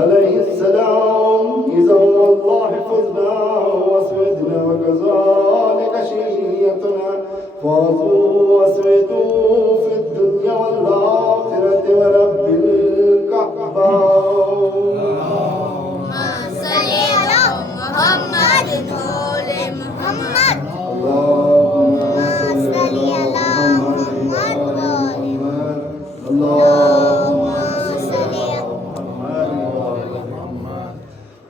عليه السلام إذا والله فزنا واسودنا وكذلك شيئتنا فازوا واسودوا في الدنيا والآخرة ورب الكعبة. اللهم صل على محمد وآل محمد. اللهم صل على محمد وآل محمد. اللهم صل على محمد وآل محمد.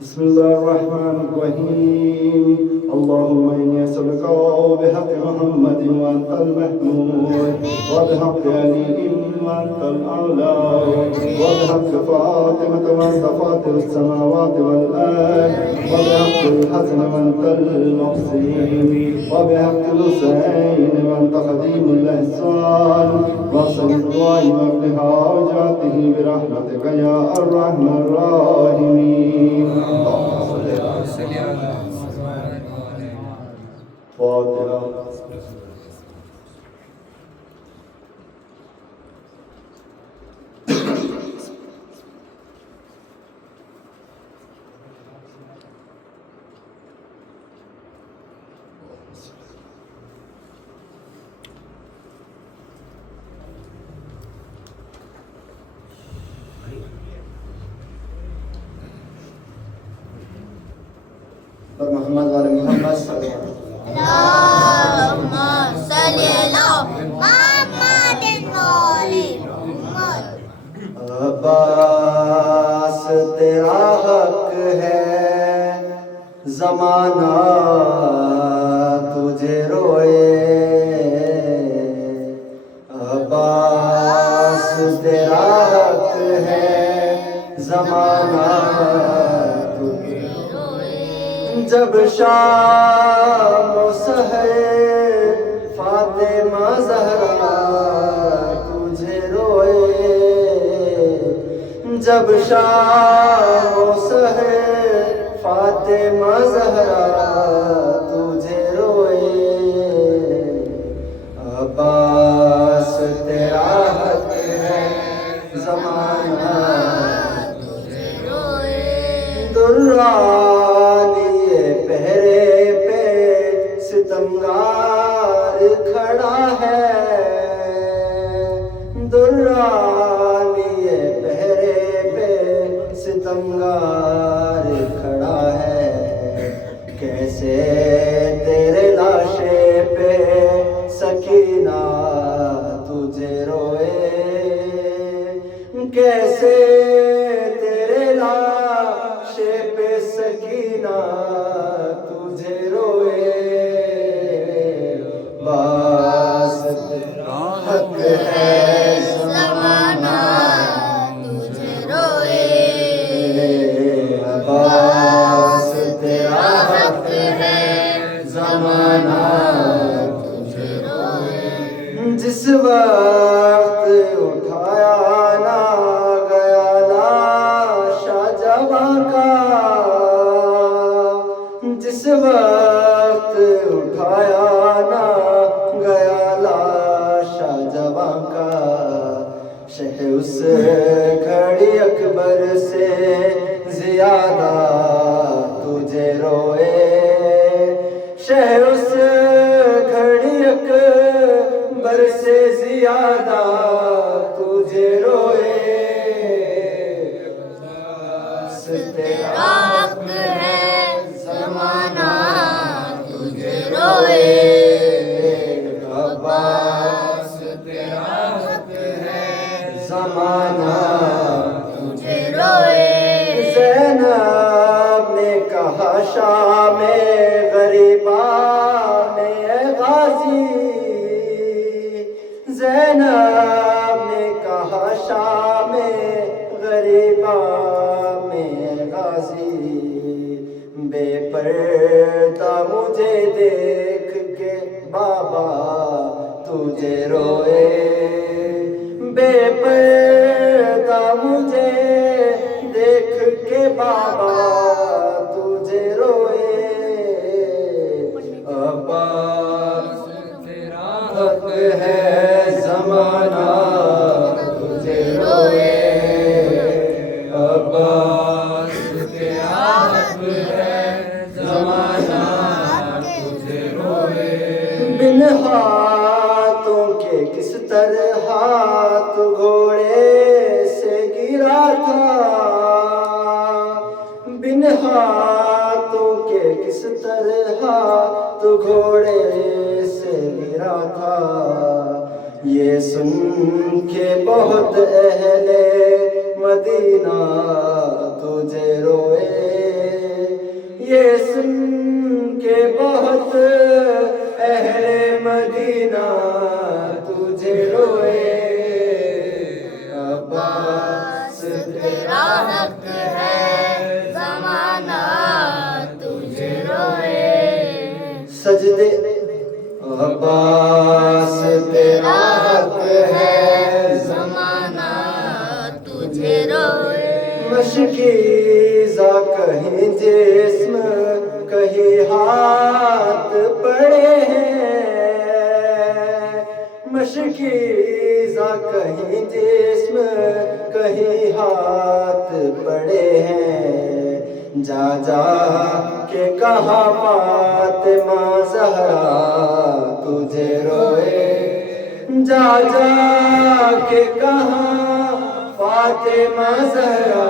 بسم الله الرحمن الرحيم. اللهم إني أسألك بحق محمد وأنت المحمود وبحق علي وأنت الأعلى وبحق فاطمة وأنت فاطر السماوات والأرض وبحق الحسن وأنت المحسن وبحق الحسين وأنت خديم الإحسان وأسأل الدعاء وأهل حاجاته برحمتك يا أرحم الراحمين. اللهم صل على فاتحة. محمد وآل محمد صلی اللہ علیہ وسلم. اللهم صل على محمد وآل محمد. عباس تیرا حق ہے زمانہ تجھے روئے. عباس تیرا حق ہے زمانہ تجھے روئے. جب شام و سحر فاطمہ زہرا تجھے روئے. جب شام و سحر فاطمہ زہرا تجھے روئے. عباس تیرا حق ہے زمانہ تجھے روئے. درالیے پہرے پہ ستمگار کھڑا ہے. درالیے پہرے پہ ستمگار کھڑا ہے. کیسے تیرے لاشے پہ سکینہ تجھے روئے. کیسے تیرے لاشے پہ سکینہ تجھے روئے. باس تیرا حق ہے زمانہ تجھے روئے. باس تیرا حق ہے زمانہ تجھے روئے. جس وقت اٹھایا نہ گیا لاش جواں کا. جس وقت اٹھایا نہ گیا لاش جواں کا. شہ اس گھڑی اکبر سے زیادہ تجھے روئے. شہ اس گھڑی اکبر سے زیادہ تجھے روئے. عباس تیرا حق ہے زمانہ تجھے روئے. عباس تیرا حق ہے زمانہ تجھے روئے. زینب نے کہا شام غریبان غازی. زینب نے کہا شام غریبان غازی. بے پردہ مجھے دیکھ کے بابا تجھے روئے. بے پردہ مجھے دیکھ کے بابا تجھے روئے. عباس تیرا حق ہے زمانہ تجھے روئے. عباس تھا، یہ سن کے بہت اہل مدینہ تجھے روئے، یہ سن کے بہت اہل مدینہ تجھے روئے۔ عباس تیرا حق ہے زمانہ تجھے روئے، سجدے عباس تیرا حق ہے زمانہ تجھے روئے، مشکیزہ کہیں جسم کہیں ہاتھ پڑے ہیں، مشکیزہ کہیں جسم کہیں ہاتھ پڑے ہیں، جا جا کے کہاں فاطمہ زہرا تجھے روئے، جا جا کے کہاں فاطمہ زہرا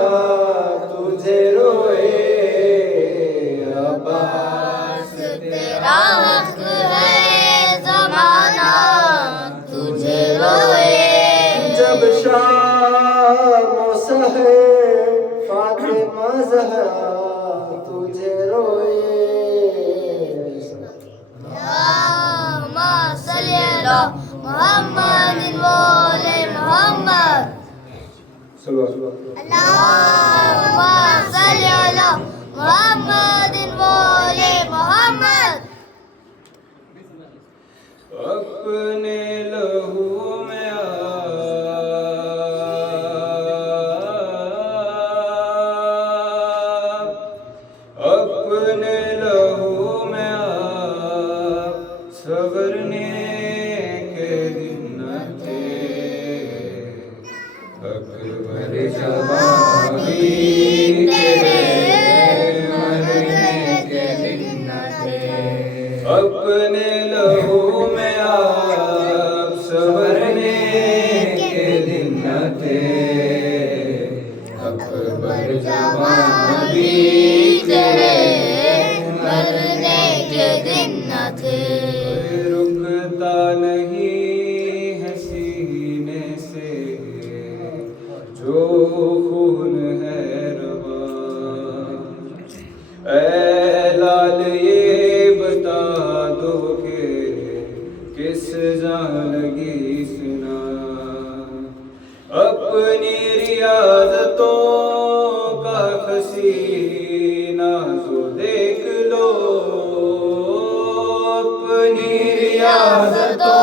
تجھے روئے۔ عباس تیرا حق ہے زمانہ تجھے روئے، جب شام و سحر فاطمہ زہرا تجھے روئے۔ اللہم صلی علی محمد وآل محمد، اللہم صلی علی محمد وآل محمد۔ اپنے لہو میں اپنے لہو میں سنورنے کے دن تھے، اکبر جوان بھی تیرے مرنے کے دن تھے، اپنے لہو میں آپ سنورنے کے دن تھے، اکبر جوان بھی تیرے مرنے کے دن تھے، رکتا نہیں ہے سینے سے جو خون ہے رواں، اے لال یہ بتا دو کہ کس جان لگی سنا، اپنی ریاضتوں کا خزینہ تو دیکھ لو، اپنی ریاضتوں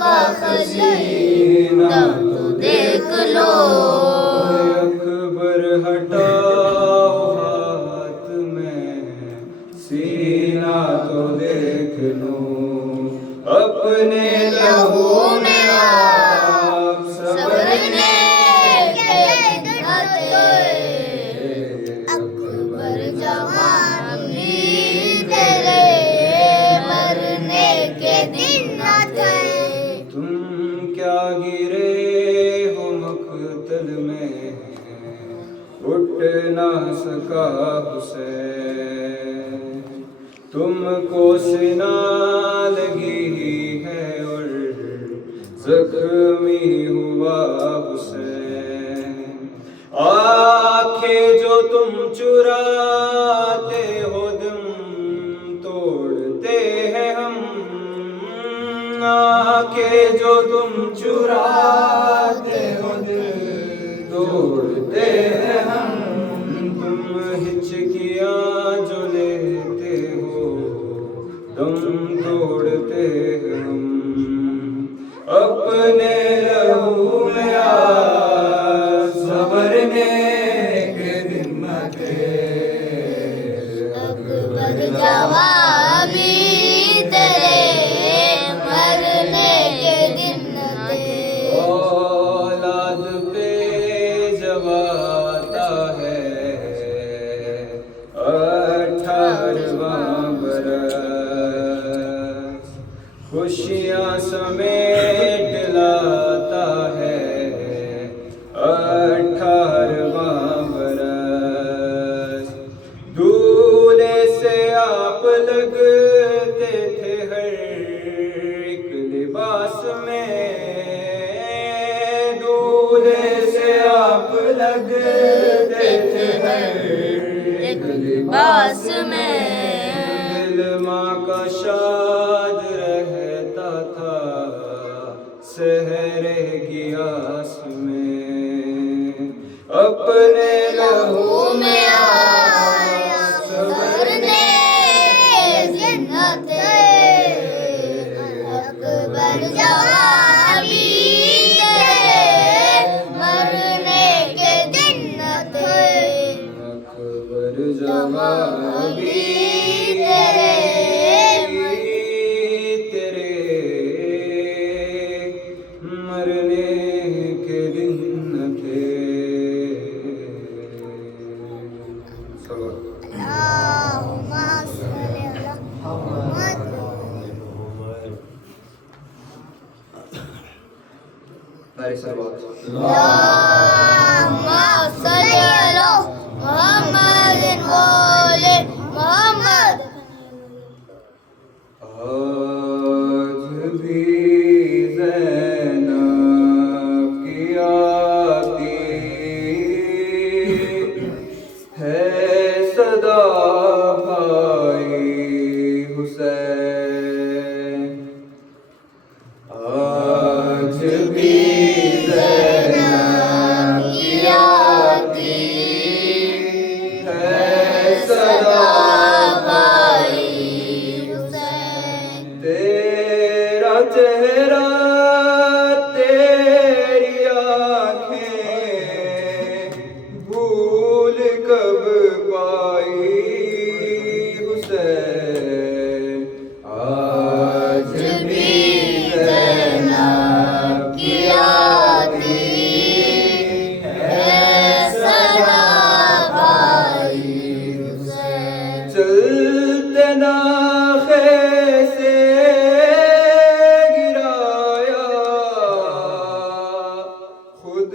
کا خزینہ تو دیکھ لو، اکبر ہٹاؤ ہاتھ میں سینہ تو دیکھ لو، اپنے لہو میں آپ سنورنے کے دن تھے، اکبر جوان بھی تیرے مرنے کے دن تھے، تم کیا گرے ہو مقتل میں اٹھ نہ سکا حسین، تم کو سنا لگی ہے اور زخمی ہوا حسین، آنکھیں جو تم چراتے ہو دم توڑتے ہیں ہم، آنکھیں جو تم چراتے ہو دل توڑتے ہیں ہم، تم ہچکیاں جو لیتے ہو دم توڑتے ہیں ہم، اپنے لہو میں سنورنے کے دن تھے، اکبر جوان بھی تیرے مرنے کے دن تھے، اولاد پہ جب آتا ہے 18واں برس، خوشیاں سمیٹ لاتا ہے 18واں برس، دولہے سے آپ لگتے تھے ایک لباس میں دل ماں کا شاد رہتا تھا سحرے کی آس میں اپنے لہو میں آیا سورنے زنت اکبر جوابی تیرے مرنے کے دن تھے اکبر جوابی تیرے مرنے کے دن تھے اللہم صلی علی محمد نعرہ سلوات اللہم صلی علی محمد وآلِ محمد آج بھی زینب کی آتی ہے صدا بھائی حسین آج بھی زینب کی آتی ہے صدا بھائی حسین تیرا چہرہ تیری آنکھیں بھول کب پائی حسین آج بھی زینب کی آتی ہے صدا بھائی حسین چلتے ناخے سے گرایا خود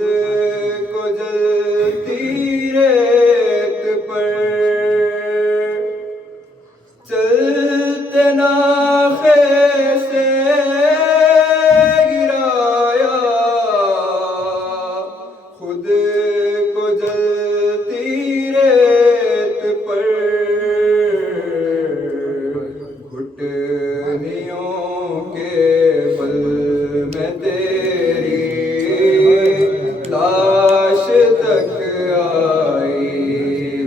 کو جلتی ریت پر چلتے ناخے سے گرایا خود کو جلتی ریت پر گھٹنیوں کے بل میں تیری لاش تک آئی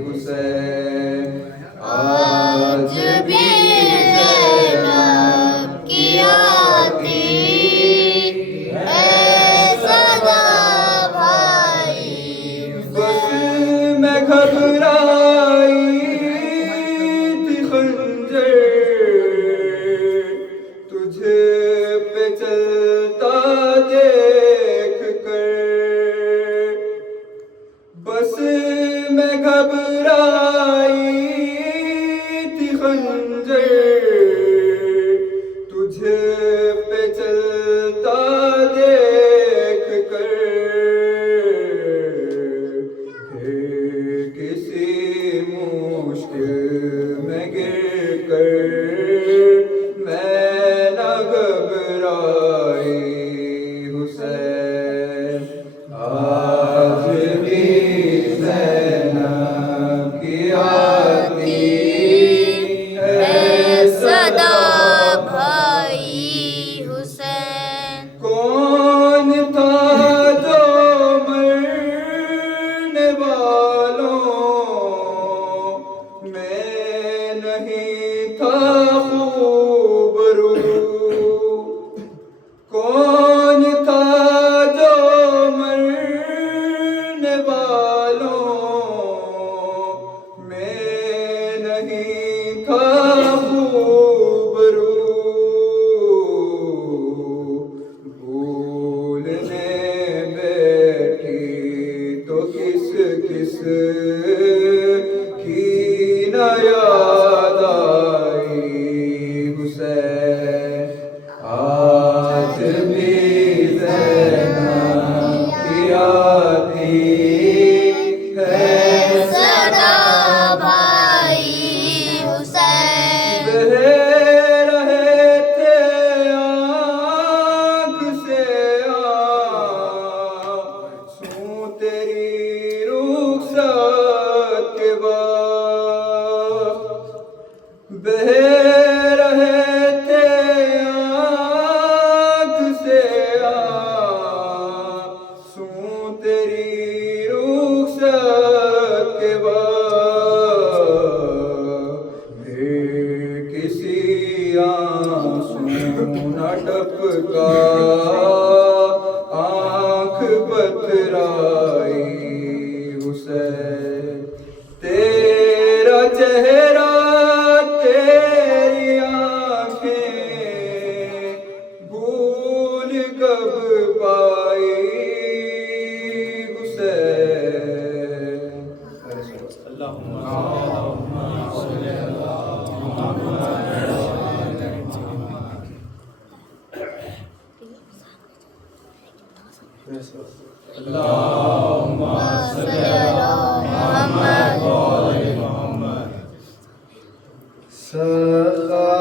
حسین آج بھی زینب کی آتی ہے صدا بھائی بس میں گھبرائی تھی خنجر تجھے پہ چلتا دیکھ کر بس میں گھبرائی تھی خنجر تجھے پہ چلتا دیکھ کر پھر کسی مشکل میں گر کر میں نہ گھبرائی حسین آج بھی زینب کی آتی ہے صدا بھائی حسین کون تھا جو مرنے والوں میں نہیں تھا خوبرو کون تھا جو مرنے والوں میں نہیں تھا خوبرو بھولنے بیٹھی تو کس کس کی نہ یاد آئی حسین آج بھی زینب کی آتی ہے صدا بھائی حسین بہہ رہے تھے آنکھ سے آنسو تیری حسین تیرا چہرہ تیری آنکھیں بھول کب پائی حسین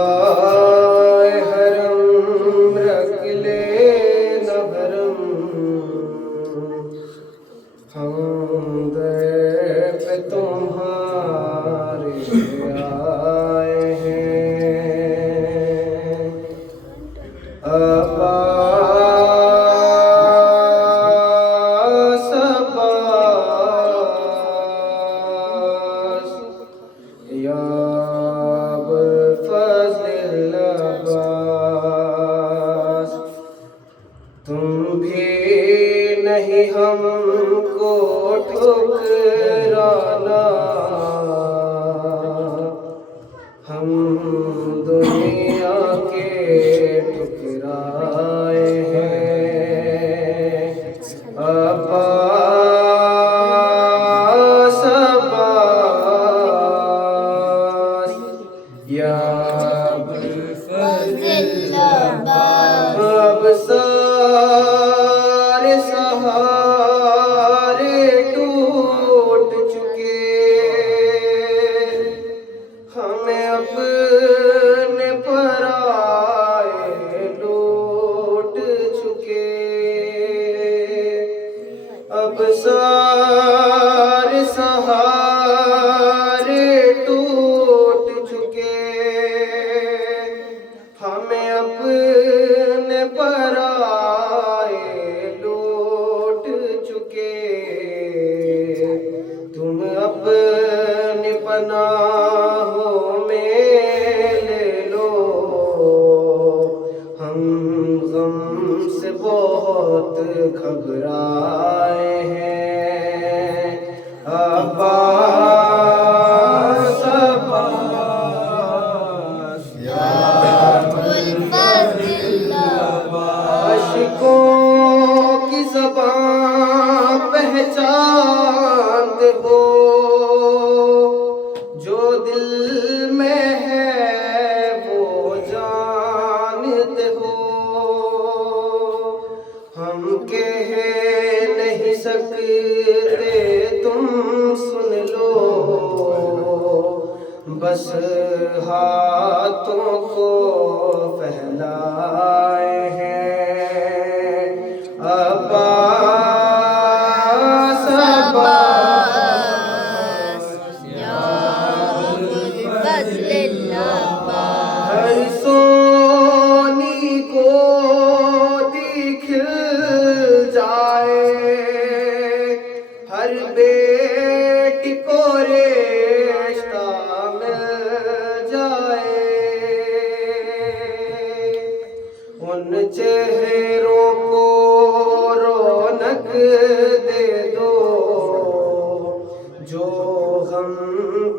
سخائے حرم رکھ لے نہ بھرم ہم در پہ تمہارے آئے ہیں عباس عباس یا ابوالفضل عباس تم بھی نہیں ہم کو ٹھکرانا ہم دنیا کے ٹھکرائے ہیں عباس عباس یا ابوالفضل عباس اب سارے سہارے ٹوٹ چکے ہمیں اپنے پرائے لوٹ چکے اب سارے سہارے ٹوٹ چکے ہمیں اپنے پرائے لوٹ چکے تم اپنی پناہوں میں لے لو ہم غم سے بہت گھبرائے ہیں عباس عباس ابوالفضل عاشقوں کی زبان پہچانتے ہو جو دل میں ہے وہ جانتے ہو ہم کہہ نہیں سکتے تم سن لو بس ہاتھوں کو پھیلائے ہیں عباس عباس یا ابوالفضل عباس ہر سونی کو کھل جائے ہر بیٹی کو رشتہ مل جائے ان چہروں کو رونق دے دو جو غم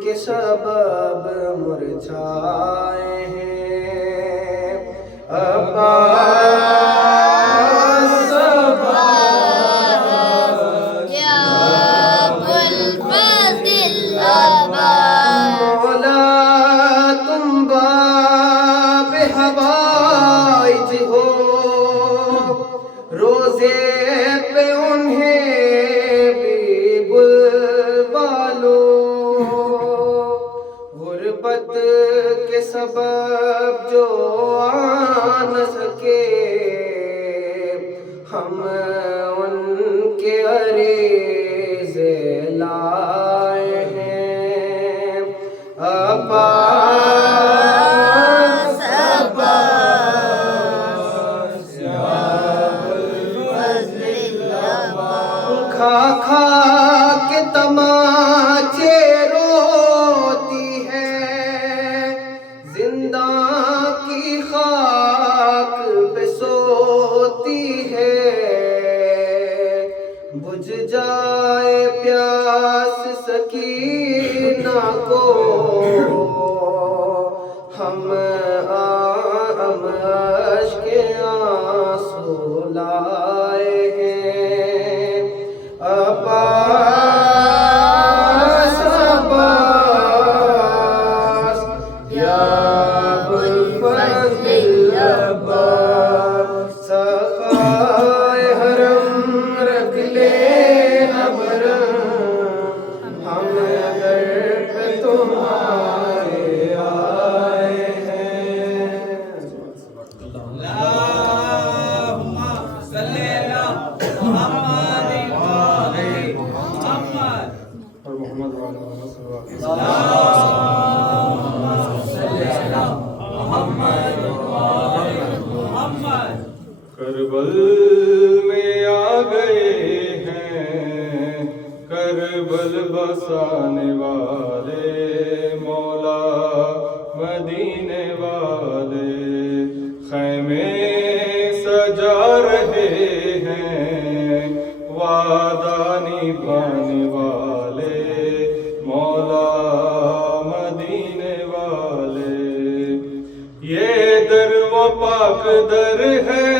کے سبب مرجھائے ہیں عباس عباس یا ابوالفضل عباس مولا تم باب حوائج ہو روزے پہ انہیں بھی بلوا لو غربت کے سبب جو آ نہ سکے ہم ان کے عریضے لائے ہیں عباس عباس یا ابوالفضل عباس کھا کھا کے تماچے روتی ہے زندہ کی خاک پہ سوتی ہے بجھ جائے پیار سکینہ کو ہم اشک آنسو لائے ہیں عباس عباس یا ابوالفضل عباس سخائے حرم رکھ لے ہم در پہ تمہارے آئے ہیں اللہم صلی علی محمد وآلِ محمد اور محمد وعلیہ وسلم اللہم صلی علی محمد وآلِ محمد کربل میں آ گئے ہیں کربل بسانے والے مولا مدینے والے خیمے سجا رہے ہیں وعدہ نبھانے والے مولا مدینے والے یہ در و پاک در ہے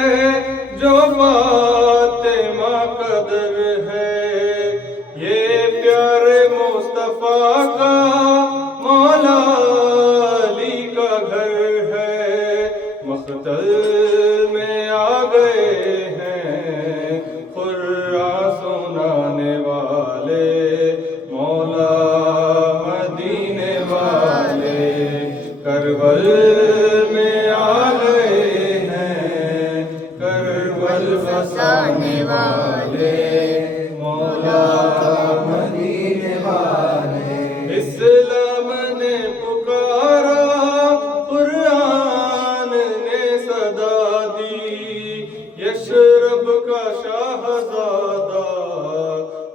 جو فاطمہ کا در ہے یہ پیارے مصطفیٰ کا مولا علی کا گھر ہے مقتل میں آ گئے ہیں قرآن سنانے والے مولا مدینے والے کربل میں آ گئے ہیں کربل بسانے والے مولا مدینے والے اسلام نے پکارا قرآن نے صدا دی یشرب کا شاہزادہ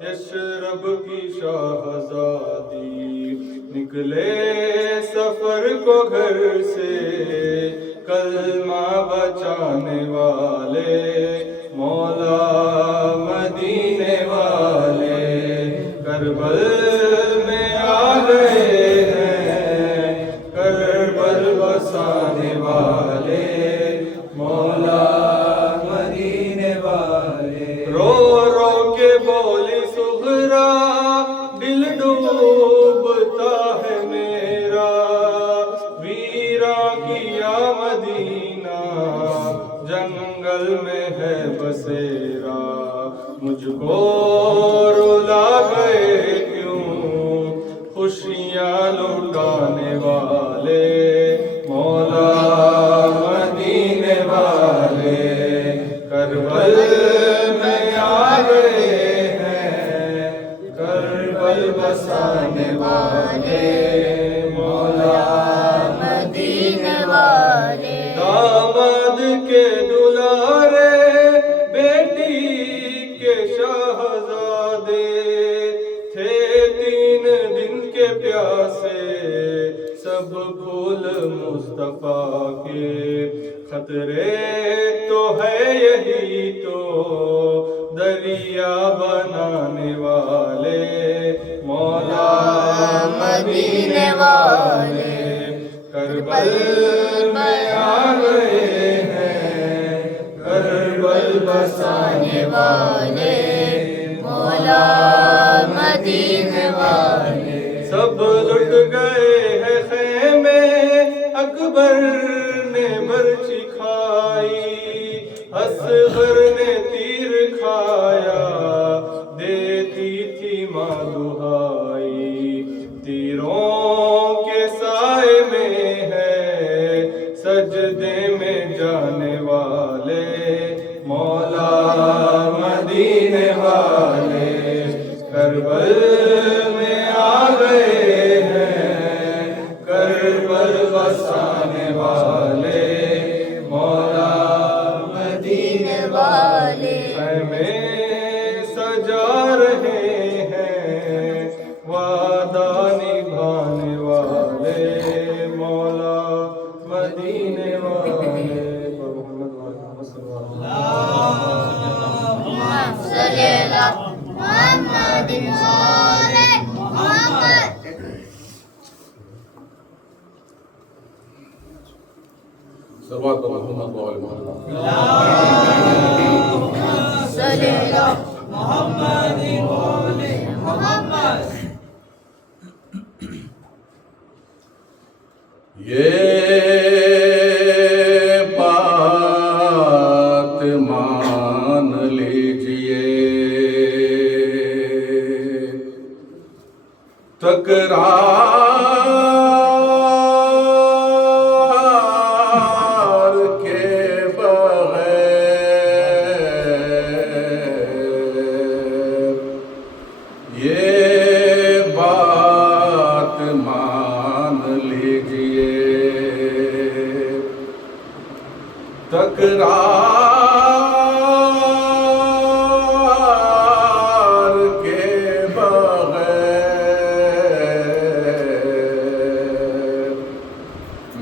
یشرب کی شاہزادی نکلے سفر کو گھر سے کلمہ بچانے والے مولا مدینے والے کربل میں آ گئے ہیں کربل بسانے والے مولا مدینے والے رو رو کے بولی سغرا دل ڈوبتا ہے میرا ویرا کیا مدینہ جنگل میں ہے بسیرا مجھ کو رلا گئے کیوں خوشیاں لٹانے والے مولا مدینے والے کربل میں آ گئے ہیں کربل بسانے والے مولا مدینے والے داماد کے دلارے بیٹی کے شاہزادے تھے 3 دن کے پیاسے سب پھول مصطفیٰ کے خطرے تو ہے یہی تو دریا بنانے والے مولا مدینے والے کربل میں آ گئے ہیں کربل بسانے والے مولا مدینے والے سب لٹ گئے ہیں خیمے اکبر نے مرچی کھائی اصغر نے تیر کھایا دیتی تھی ماں دہائی تیروں کے سائے میں ہے سجدے میں جانے والے مولا مدینے والے کربل میں آ گئے ہیں کربل بسانے والے مولا مدینے والے خیمے سجا رہے ہیں وعدہ نبھانے والے مولا مدینے والے محمد صلی محمد صلوات محمد و آل محمد صلی اللہ محمد محمد یہ بات مان لیجئے تکرار کے بغیر یہ بات مان لیجئے تکرار کے بغیر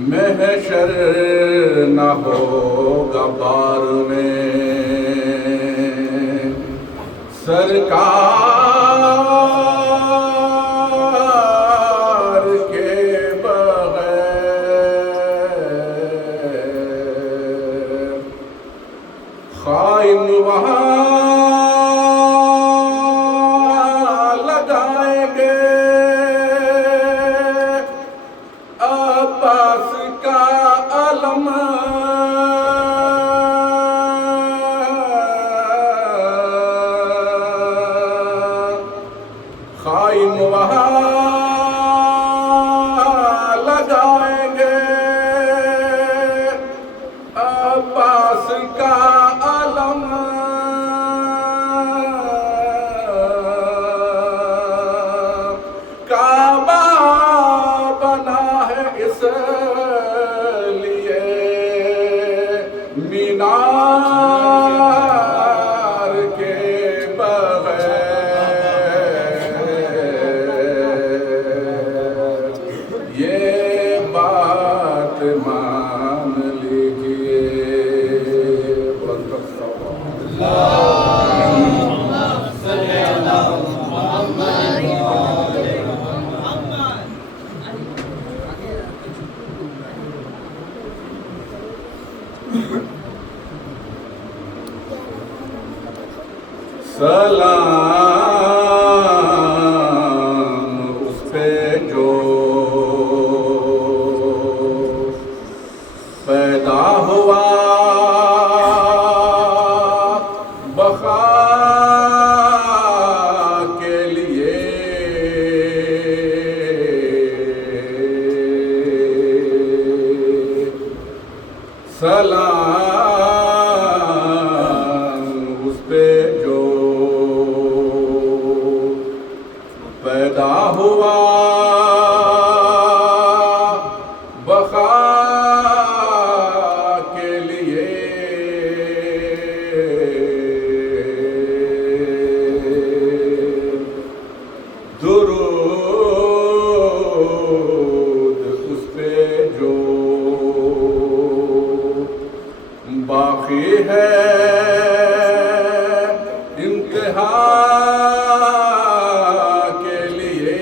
محشر نہ ہوگا بار میں سرکار کے بغیر خائن وہاں لگائیں گے عباس کا علم خائن وہاں لگائیں گے عباس کا علم کعبہ بنا ہے اس لیے مینار کے بغیر یہ بات مان لیجئے سلام اس پہ جو پیدا ہوا بقا کے لیے سلام اس پہ جو پیدا ہوا بقا کے لیے درود اس پہ جو باقی ہے انتہا کے لیے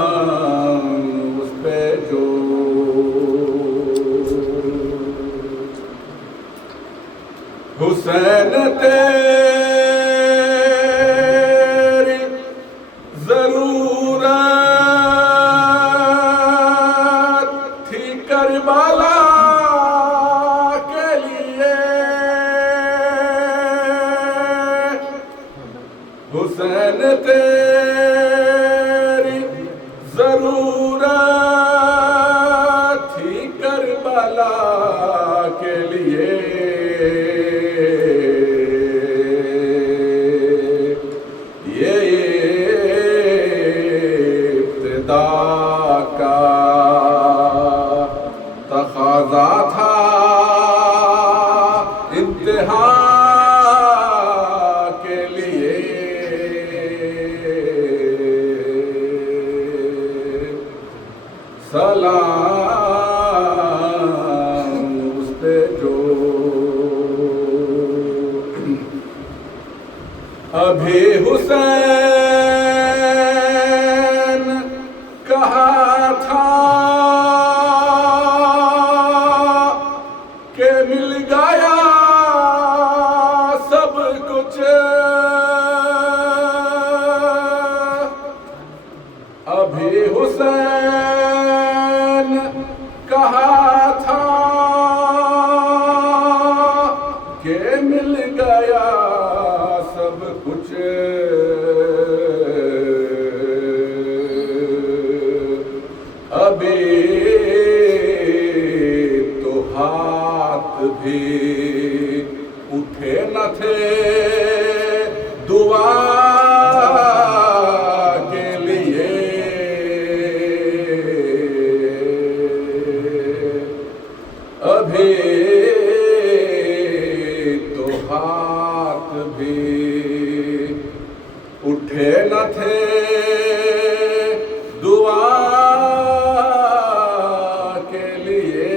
سلام اس پہ جو حسین تیری ضرورت تھی کربلا کے لیے حسین تیری ضرورت تھی کربلا کے لیے کا تقاضا تھا انتہا کے لیے سلام اس پہ جو ابھی حسین کہا تھا کہ مل گیا سب کچھ، ابھی حسین کہا تھا کہ مل گیا سب کچھ، ابھی تو ہاتھ بھی اٹھے نہ تھے دعا کے لیے، ابھی تو ہاتھ بھی اٹھے نہ تھے دعا کے لیے،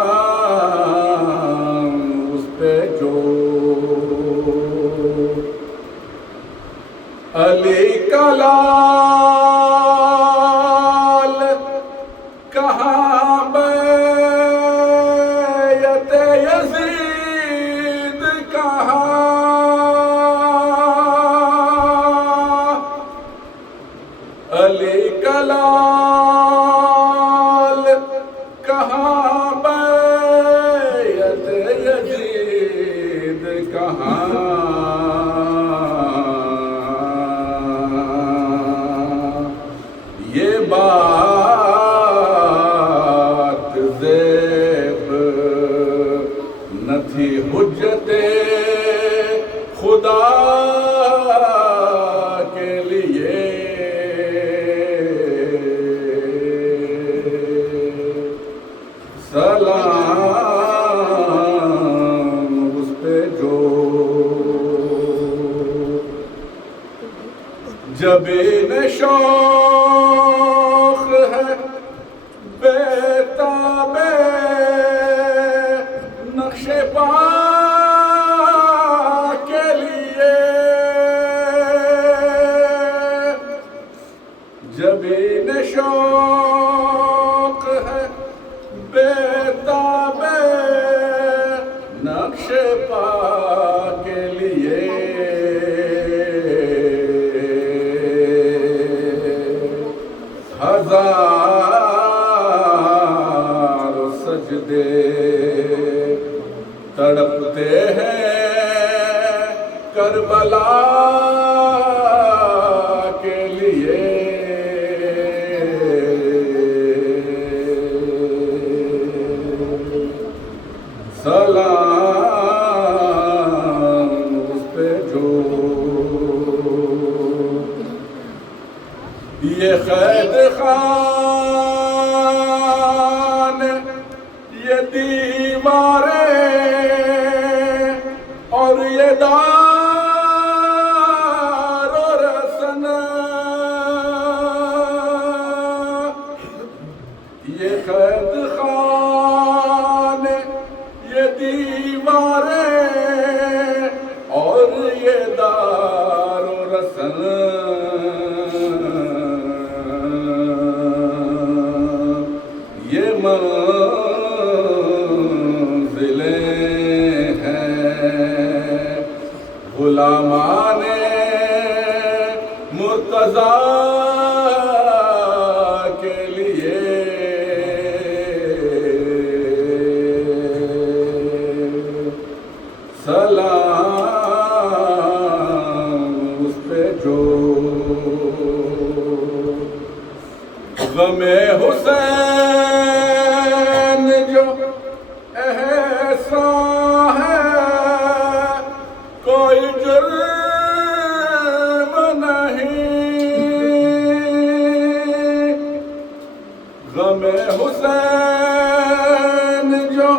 سلام اس پہ جو علی کا لال، کہاں بیعت یزید، کہاں علی کا لال، کہاں بیعت یزید، کہاں یہ بات زیب نہ تھی حجت خدا کے لیے، سلام اس پہ جو جبین شوق ہے بیتاب نقش پا کے لیے، جبین شوق ہے بیتاب نقش پا کے لیے، ہزار سجدے تڑپتے ہیں کربلا کے لیے، سلام اس پہ جو یہ قید خان، یہ دیواریں اور یہ دار و رسن، یہ قید خان، یہ دیواریں اور یہ دار و رسن، یہ منزلیں ہیں غلامان مرتضیٰ کے لیے، سلام اس پہ جو غم حسین جو احسان ہے کوئی جرم نہیں، غم حسین جو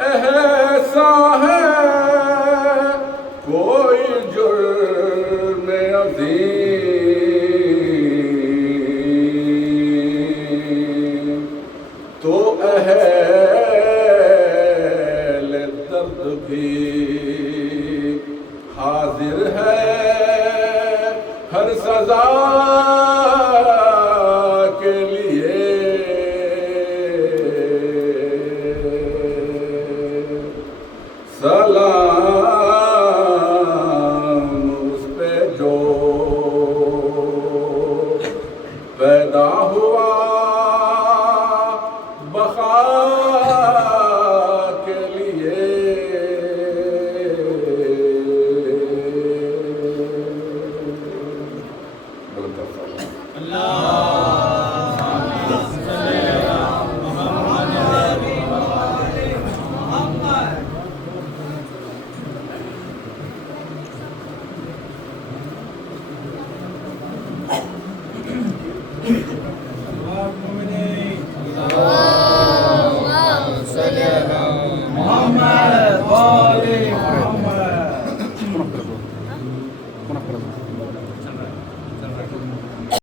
احسان ہے کوئی جرم عظیم، تو احسان پیدا ہوا بقا کے لیے محمد وآل محمد